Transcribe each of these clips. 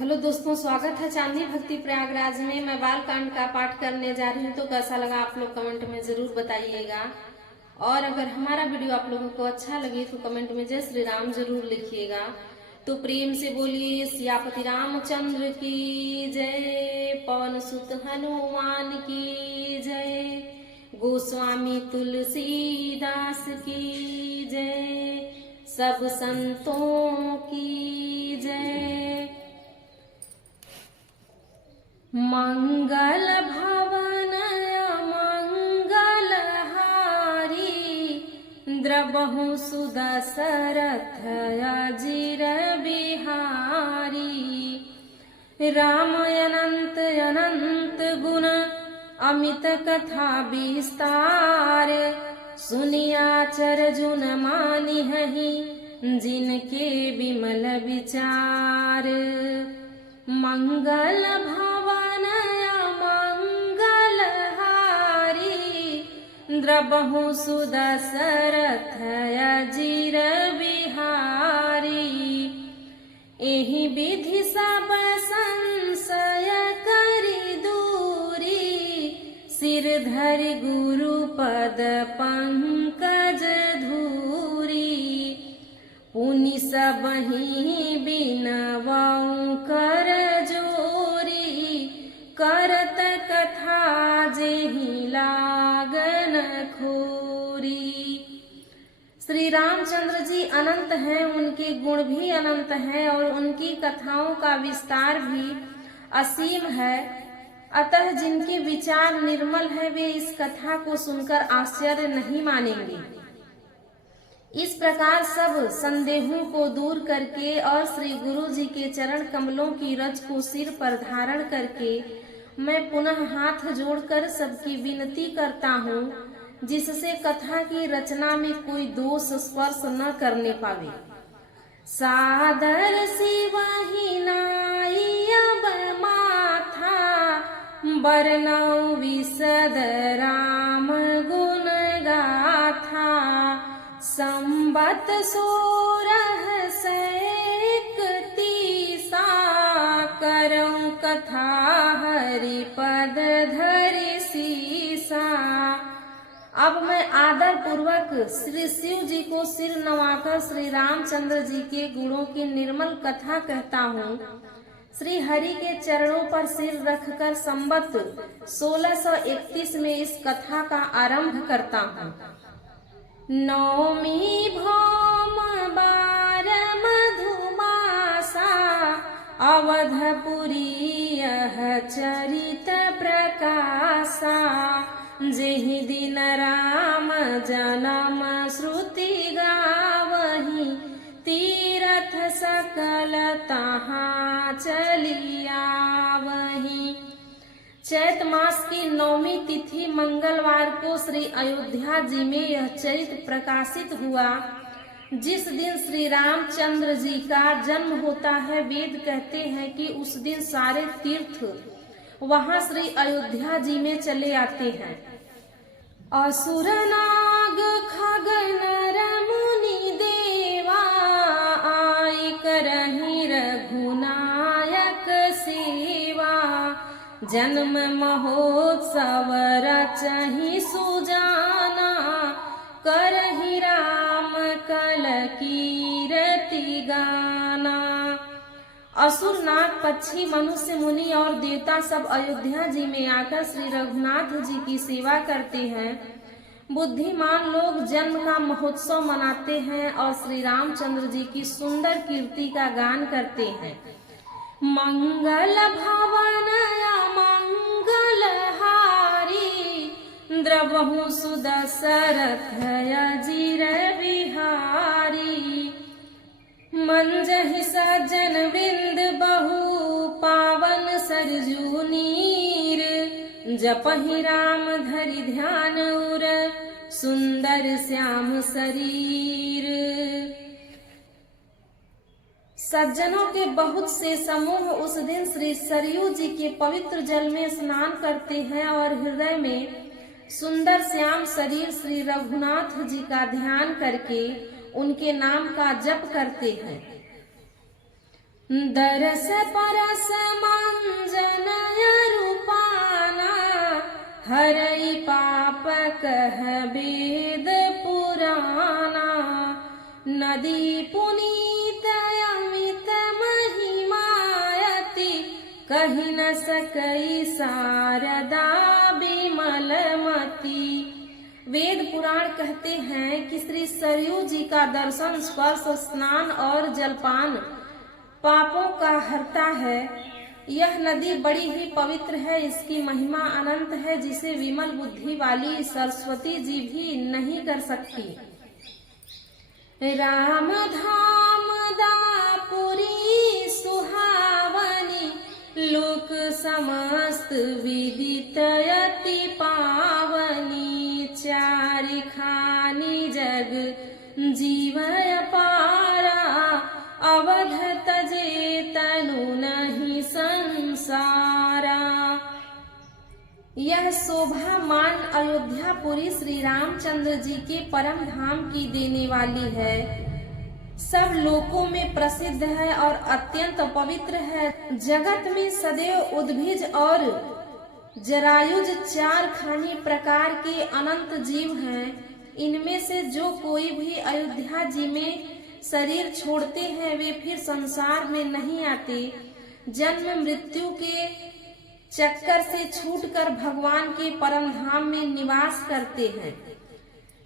Hello दोस्तों, स्वागत है चांदनी भक्ति प्रयागराज में। मैं बालकांड का पाठ करने जा रही हूँ, तो कैसा लगा आप लोग कमेंट में जरूर बताइएगा। और अगर हमारा वीडियो आप लोगों को अच्छा लगे तो कमेंट में जय श्री राम जरूर लिखिएगा। तो प्रेम से बोलिए सियापति रामचंद्र की जय, पवन सुत हनुमान की जय, गोस्वामी तुलसीदास की जय, सब संतों की जय। मंगल भवन मंगल हारी, द्रबहु सुदशरथ अजिर बिहारी। राम अनंत अनंत गुण अमित कथा विस्तार, सुनिया चरजुन मानिहि जिनके विमल विचार। मंगल भवन मंगल हारी, द्रबहु सुदशरथ अजिर बिहारी। एहि विधि सब संशय करि दूरी, सिर धरि गुरु पद पंकज धूरी। पुनि सबहि बिनवउ कर जोरी, करत कथा जेहि लागन खोरी। श्री रामचंद्र जी अनंत हैं, उनके गुण भी अनंत हैं और उनकी कथाओं का विस्तार भी असीम है। अतः जिनके विचार निर्मल है वे इस कथा को सुनकर आश्चर्य नहीं मानेंगे। इस प्रकार सब संदेहों को दूर करके और श्री गुरु जी के चरण कमलों की रज को सिर पर धारण करके मैं पुनः हाथ जोड़कर सबकी विनती करता हूँ, जिससे कथा की रचना में कोई दोष स्पर्श न करने पावे। सादर सिवहि नाई अब माथा, बरनउ विशद राम गुण गाथा। संबत 1630 करऊं कथा हरि पद धरि सीसा। अब मैं आदर पूर्वक श्री शिव जी को सिर नवाकर श्री रामचंद्र जी के गुणों की निर्मल कथा कहता हूँ। श्री हरि के चरणों पर सिर रखकर संबत 1631 में इस कथा का आरंभ करता हूँ। नौमी भौम बार मधुमासा, अवधपुरी यह चरित प्रकाशा। जेहि दिन राम जन्म श्रुति गावहि, तीरथ सकल तहाँ चलिया वही। चैत मास की नौमी तिथि मंगलवार को श्री अयोध्या जी में यह चरित्र प्रकाशित हुआ। जिस दिन श्री रामचंद्र जी का जन्म होता है, वेद कहते हैं कि उस दिन सारे तीर्थ वहां श्री अयोध्या जी में चले आते हैं। असुर नाग खग नर मुनि देवा, आई करहि रघुनायक सेवा। जन्म महोत्सव रचहि सुजाना, करहि राम कल कीरति गाना। असुर नाग पक्षी मनुष्य मुनि और देवता सब अयोध्या जी में आकर श्री रघुनाथ जी की सेवा करते हैं। बुद्धिमान लोग जन्म का महोत्सव मनाते हैं और श्री रामचंद्र जी की सुंदर कीर्ति का गान करते हैं। मंगल भवन मंगल हारी, द्रबहु सुदशरथ अजिर बिहारी। मंजहि सज्जन वृंद बहु पावन सरजू नीर, जपहि राम धरि ध्यान उर सुंदर श्याम शरीर। सज्जनों के बहुत से समूह उस दिन श्री सरयू जी के पवित्र जल में स्नान करते हैं और हृदय में सुंदर श्याम शरीर श्री रघुनाथ जी का ध्यान करके उनके नाम का जप करते हैं। दरस परस मंजनय रूपाना, हरई पाप कह वेद पुराना। नदी पुनीत अमित महिमायति, कही न सकई शारदा बिमलमती। वेद पुराण कहते हैं कि श्री सरयू जी का दर्शन, स्पर्श, स्नान और जलपान पापों का हरता है। यह नदी बड़ी ही पवित्र है, इसकी महिमा अनंत है, जिसे विमल बुद्धि वाली सरस्वती जी भी नहीं कर सकती। राम धाम दापुरी सुहावनी, लोक समस्त विदित अति पावनी। चारि खानी जग जीवय पारा, अवध तजे तनु नहीं संसारा। यह शोभामान अयोध्यापुरी श्री रामचंद्र जी के परम धाम की देने वाली है, सब लोकों में प्रसिद्ध है और अत्यंत पवित्र है। जगत में सदैव उद्भिज और जरायुज चार खानी प्रकार के अनंत जीव हैं। इनमें से जो कोई भी अयोध्या जी में शरीर छोड़ते हैं वे फिर संसार में नहीं आते, जन्म मृत्यु के चक्कर से छूटकर भगवान के परम धाम में निवास करते हैं।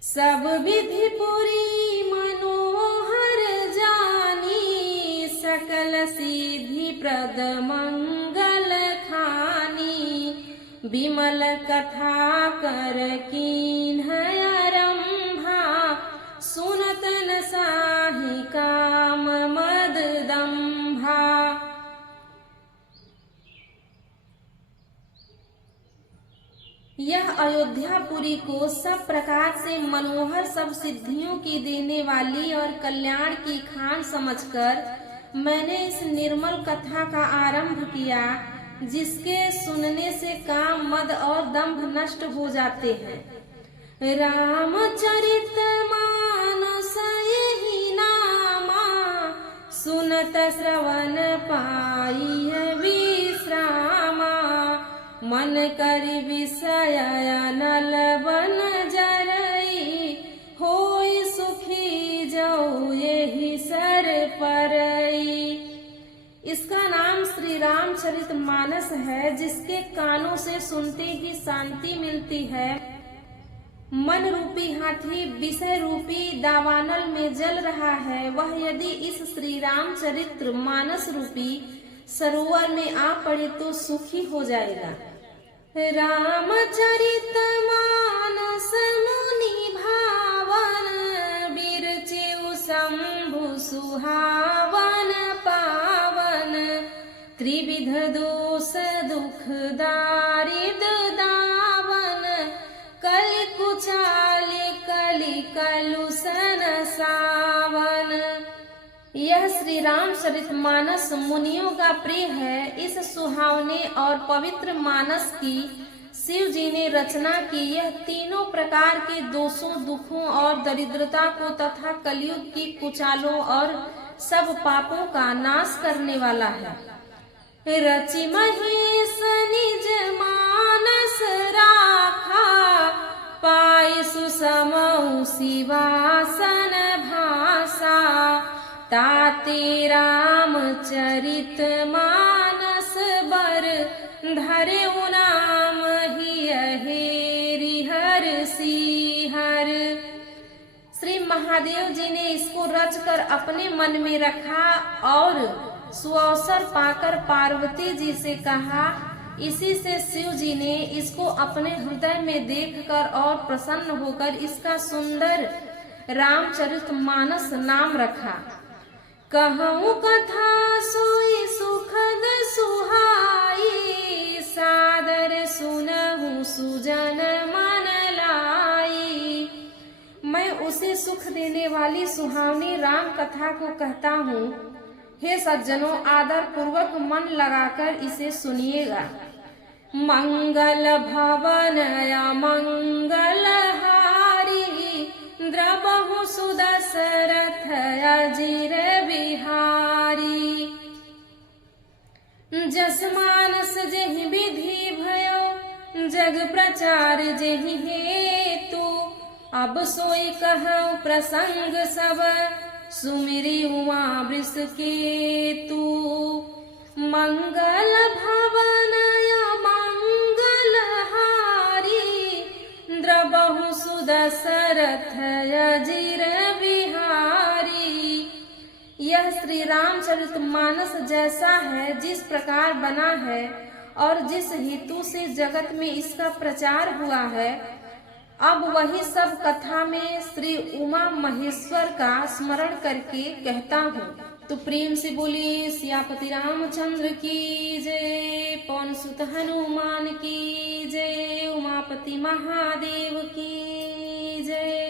सब विधि पूरी मनोहर जानी, सकल सिद्धि प्रद मंगल खानी। विमल कथा कर कीन्ह आरंभा, सुनत न साहि काम मद दंभा। यह अयोध्यापुरी को सब प्रकार से मनोहर, सब सिद्धियों की देने वाली और कल्याण की खान समझकर मैंने इस निर्मल कथा का आरंभ किया, जिसके सुनने से काम, मद और दंभ नष्ट हो जाते हैं। रामचरित मानस यही नामा, सुनत श्रवण पाई है विश्रामा। मन करि विषय अनल बन जरई, होई सुखी जो यही सर परई। इसका नाम श्री रामचरित मानस है, जिसके कानों से सुनते ही शांति मिलती है। मन रूपी हाथी विषय रूपी दावानल में जल रहा है, वह यदि इस श्री रामचरित्र मानस रूपी सरोवर में आ पड़े तो सुखी हो जाएगा। रामचरित मानस मुनि भावन, बिरचिउ शंभु सुहावन पावन। त्रिविध दोष दुख दारिद दावन, कलि कुचाले कलि कलुषन सावन। यह श्री रामचरित मानस मुनियों का प्रिय है। इस सुहावने और पवित्र मानस की शिव जी ने रचना की। यह तीनों प्रकार के दोषों, दुखों और दरिद्रता को तथा कलयुग की कुचालों और सब पापों का नाश करने वाला है। रचि महेश निज मानस राखा, पाई सुसमौ शिवासन भाषा। ताते रामचरित मानस बर, धरे नाम ही हेरि हर सिहर। श्री महादेव जी ने इसको रचकर अपने मन में रखा और सुअवसर पाकर पार्वती जी से कहा। इसी से शिव जी ने इसको अपने हृदय में देखकर और प्रसन्न होकर इसका सुंदर रामचरित मानस नाम रखा। कहूँ कथा सोई सुखद सुहाई, सादर सुनहु सुजन मन लाई। मैं उसे सुख देने वाली सुहावनी राम कथा को कहता हूँ। हे सज्जनों, आदर पूर्वक मन लगाकर इसे सुनिएगा। मंगल भवन मंगल हारी, द्रबहु सुदशरथ अजिर बिहारी। जस मानस जेहि विधि भयो, जग प्रचार जेहि हेतु। अब सोई कहु प्रसंग सब, सुमिरि उमा वृष केतु। मंगल भवन मंगल हारी, द्रबहु सुदशरथ अजिर बिहारी। यह श्री रामचरितमानस जैसा है, जिस प्रकार बना है और जिस हेतु से जगत में इसका प्रचार हुआ है, अब वही सब कथा में श्री उमा महेश्वर का स्मरण करके कहता हूँ। तो प्रेम से बोलिए सियापति रामचंद्र की जय, पवन सुत हनुमान की जय, उमापति महादेव की जय।